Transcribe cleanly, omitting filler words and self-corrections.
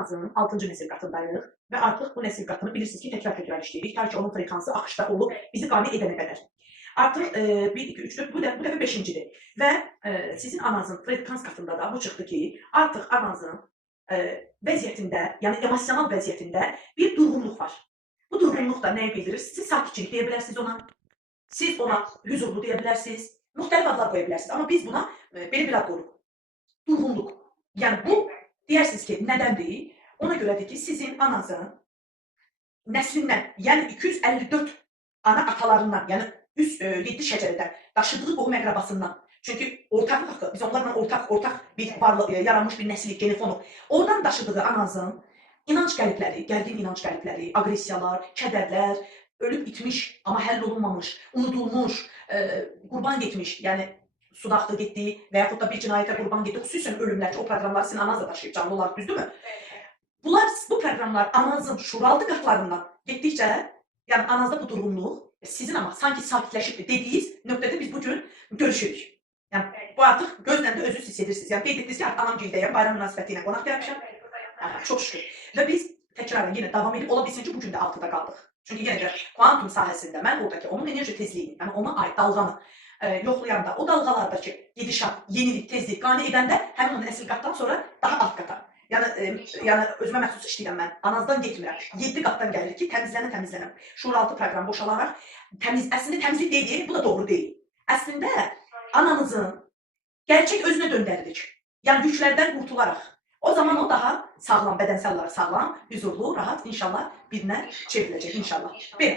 Frekanssının 6-cı nesil qatındayıq və artıq bu nesil qatını bilirsiniz ki, təkrar işləyirik. Ta ki onun frekansı axışda olub bizi qane edənə qədər. Artıq 1, 2, 3, 4, bu dəfə 5-cidir. Və sizin ananızın frekans qatında da bu çıxdı ki, artıq ananızın vəziyyətində, yəni emosional vəziyyətində bir durğunluq var. Bu durğunluq da nəyi bildirir? Siz sakitçilik deyə bilərsiniz ona, siz ona hüzurlu deyə bilərsiniz, müxtəlif adlar qoya bilərsiniz. Amma biz buna belə bir ad qoyuruq. Durğunluq. Yəni bu deyirsiniz ki, nədəndir? Ona görədir ki, sizin ananızın nəslindən, yəni 254 ana atalarından, yəni üst 7 şəcərədən daşıdığı qohum əqrabasından. Çünki ortaqlıq haqqı, biz onlarla ortaq bir varlıq, yaranmış bir nəsil, genofonu. Oradan daşıdığı ananızın inanc qəlibləri, gərgin inanc qəlibləri, aqressiyalar, kədərlər, ölüb itmiş, amma həll olunmamış, unudulmuş, qurban getmiş, yəni sudaqda getdi və yaxud da bir cinayətə qurban getdi, xüsusən ölümlər ki, o proqramlar sizin ananız da daşıyıb, canlı olaraq, düzdürmü? Bu proqramlar ananızın şuuraltı qatlarından getdikcə, yəni ananızda bu durğunluq, sizin amma sanki sakitləşibdir dediyiniz nöqtədə biz bugün görüşürük. Yəni bu artıq gözlə də özünüz hiss edirsiniz. Yəni qeyd etdiniz ki, anam gildəyəm, bayram münasibəti ilə qonaq gəlmişəm. Çox şükür. Və biz təkrarən yenə davam edib, ola bilsin ki, bugün də 6-da qaldıq. Çünki yenə də kuantum sahəsində mən oradakı onun enerji tezliyini, yəni ona aid dalğanı yoxlayanda, o dalğalardakı gedişat, yenilik, tezlik qane edəndə həmin onun əsl qatdan sonra daha alt qata. Yəni özümə məxsus işləyirəm mən. Anazdan getmirəm. 7 qatdan gəlir ki, təmizlənəm. Şuuraltı proqram boşalaraq əslində təmizlik deyil, bu da doğru deyil. Əslində ananızın gerçək özünə döndəririk. Yəni yüklərdən qurtularaq. O zaman o daha sağlam, bədənsel olaraq sağlam, huzurlu, rahat inşallah birinə çevriləcək inşallah. Belə.